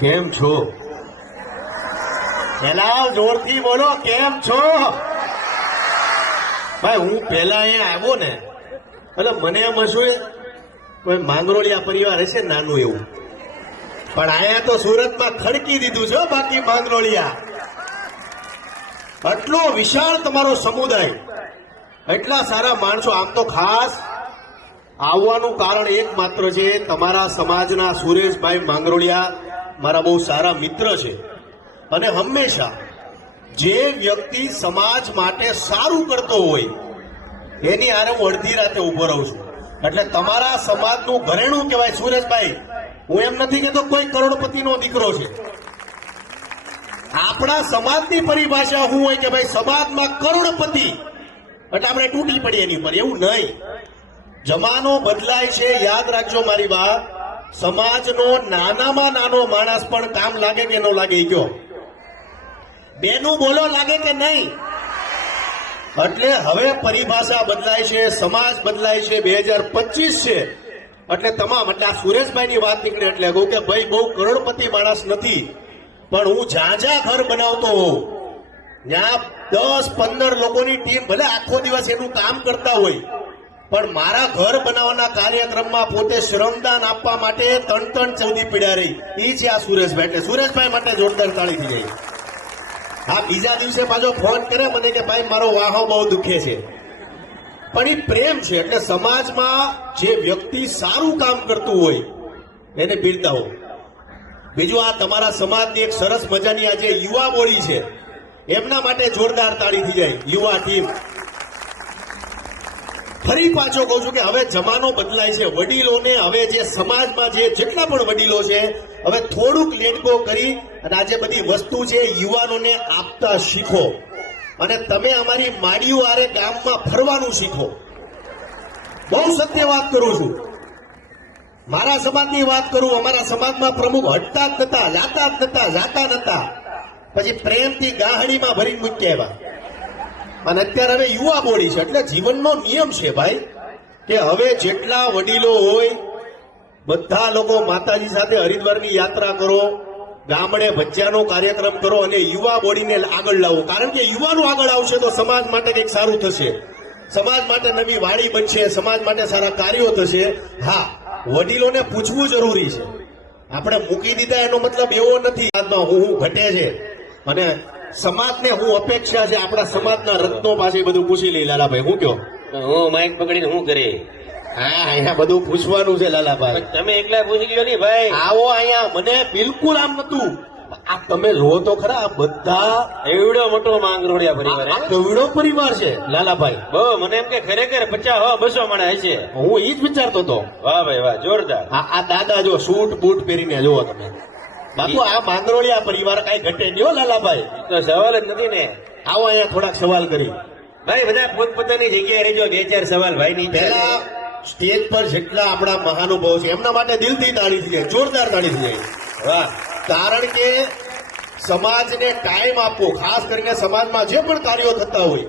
કેમ છો? જલાલ જોરથી બોલો, કેમ છો? ભાઈ, હું પેલા અહીંયા આવ્યો ને, એટલે મને એમ હશું, કોઈ માંગરોળિયા પરિવાર હશે નાનું એવું. પણ અહીંયા તો સુરતમાં ખડકી દીધું છે બાકી માંગરોળિયા. આટલો વિશાળ તમારો સમુદાય. એટલા સારા માણસો, આમ તો ખાસ આવવાનું કારણ એક માત્ર છે તમારા સમાજના સુરેશભાઈ માંગરોળિયા, મારા બહુ સારા મિત્ર છે. અને હંમેશા જે વ્યક્તિ સમાજ માટે સારું કરતો હોય, એની આરે હું અડધી રાતે ઊભો રહું છું. એટલે તમારા સમાજનું ઘરેણું કહેવાય સુરેશભાઈ. હું એમ નથી કહેતો કોઈ કરોડપતિનો દીકરો છે. આપણા સમાજની પરિભાષા શું હોય કે ભાઈ સમાજમાં કરોડપતિ. એટલે આપણે તૂટી પડીએ એની પર એવું નહીં. જમાનો બદલાય છે, યાદ રાખજો મારી વાત. સમાજનો નાનામાં નાનો માણસ પણ કામ લાગે કે ન લાગે ગયો બેનું બોલો, લાગે કે નહીં? એટલે હવે પરિભાષા બદલાય છે, સમાજ બદલાય છે, બે હજાર પચીસ છે. એટલે તમામ, એટલે આ સુરેશભાઈની વાત નીકળે એટલે કહું કે ભાઈ, બહુ કરોડપતિ માણસ નથી, પણ હું જ્યાં જ્યાં ઘર બનાવતો હોઉં. ત્યાં દસ પંદર લોકોની ટીમ, ભલે આખો દિવસ એનું કામ કરતા હોય પણ મારા ઘર બનાવવાના કાર્યક્રમમાં પોતે શ્રમદાન આપવા માટે ત્રણ ત્રણ ચૌદી પીડા રહી એ છે આ સુરેશભાઈ. એટલે સુરેશભાઈ માટે જોરદાર તાળી થઈ જાય હા, બીજા દિવસે પાછો ફોન કરે મને કે ભાઈ, મારો વાહો બહુ દુખે છે. પણ એ પ્રેમ છે. એટલે સમાજમાં જે વ્યક્તિ સારું કામ કરતું હોય, એને બિરદાવો બીજું આ તમારા સમાજની એક સરસ મજાની આજે યુવા બોળી છે, એમના માટે જોરદાર તાળી થઈ જાય. યુવા ટીમ. ફરી પાછો કહું છું કે હવે જમાનો બદલાય છે. વડીલોને હવે જે સમાજમાં જે જેટલા પણ વડીલો છે, હવે થોડુંક લેટગો કરી અને આજે બધી વસ્તુ છે યુવાનોને આપતા શીખો. અને તમે અમારી માડીઓ આરે ગામમાં ફરવાનું શીખો. બહુ સત્ય વાત કરું છું. મારા સમાજની વાત કરું, અમારા સમાજમાં પ્રમુખ હટતા જ નતા જાતા જ નતા જાતા નતા. પછી પ્રેમથી ગાહડીમાં ભરી મૂક્યા આવ્યા. અને અત્યારે હવે યુવા બોડી છે. એટલે જીવનનો નિયમ છે ભાઈ, કે હવે જેટલા વડીલો હોય, બધા લોકો માતાજી સાથે હરિદ્વારની યાત્રા કરો, ગામડે ભજ્યાનો કાર્યક્રમ કરો અને યુવા બોડીને આગળ લાવો. કારણ કે યુવાનો આગળ આવશે તો સમાજ માટે કંઈક સારું થશે. સમાજ માટે નવી વાડી બનશે, સમાજ માટે સારા કાર્યો થશે. હા, વડીલોને પૂછવું જરૂરી છે. આપણે મૂકી દીધા એનો મતલબ એવો નથી. હાથમાં હું ઘટે છે. અને સમાજને હું અપેક્ષા છે આપણા સમાજના રત્નો પાસે બધું પૂછી લઈ લાલાભાઈ હું કયો? હું માઇક પકડીને શું કરે હા અહીંયા બધું પૂછવાનું છે લાલાભાઈ. તમે એકલા પૂછી લ્યો ને ભાઈ. આવો અહીંયા મને બિલકુલ આમ નતું. આ તમે જુઓ તો ખરા આ બધા એવડો મોટો માંગરોળિયા પરિવાર કેવડો પરિવાર છે લાલાભાઈ. બહુ મને એમ કે ખરેખર પચાસ હો બસો માણસ હશે. હું એ જ વિચારતો હતો. વાહ ભાઈ વાહ જોરદાર. આ દાદા જો સૂટ બૂટ પહેરીને જુઓ તમે. બાપુ આ માંગરોળિયા પરિવાર કઈ ઘટે નહીં લાલાભાઈ. તો સવાલ જ નથી ને. આવો અહીંયા થોડાક સવાલ કરી. ભાઈ બધા પોતપોતાની જગ્યાએ રહેજો બે ચાર સવાલ ભાઈ ની પહેલા સ્ટેજ પર જેટલા આપણા મહાનુભાવ છે એમના માટે દિલથી તાળી થઈ જાય જોરદાર તાળી થઈ જાય વાહ. કારણ કે સમાજને ટાઈમ આપવો ખાસ કરીને સમાજમાં જે પણ કાર્યો થતા હોય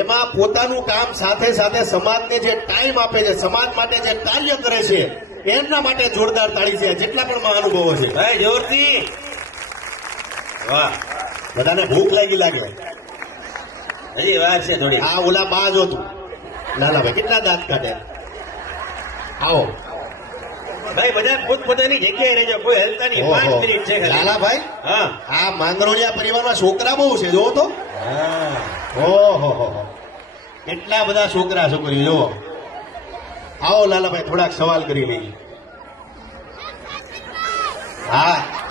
એમાં પોતાનું કામ સાથે સાથે સમાજને જે ટાઈમ આપે છે સમાજ માટે જે કાર્ય કરે છે એમના માટે જોરદાર તાળી છે. જેટલા પણ મહાનુભવો છે. ભાઈ જોરથી. વાહ. બધાને ભૂખ લાગી લાગે. હજી વાર છે થોડી. આ ઓલા બા જોતું નાના ભાઈ કેટલા દાંત કાઢે? આવો. ભાઈ બધા પોતપોતાની જગ્યાએ રહેજો. કોઈ હેલતા નહીં. પાંચ. મિનિટ છે ખાલી. લાલાભાઈ હા. આ માંગરોળિયા પરિવારમાં છોકરા બહુ છે. જોવો તો. ઓહો. કેટલા બધા છોકરા છોકરીઓ જુઓ. આવો લાલાભાઈ થોડાક સવાલ કરી લઈએ હા.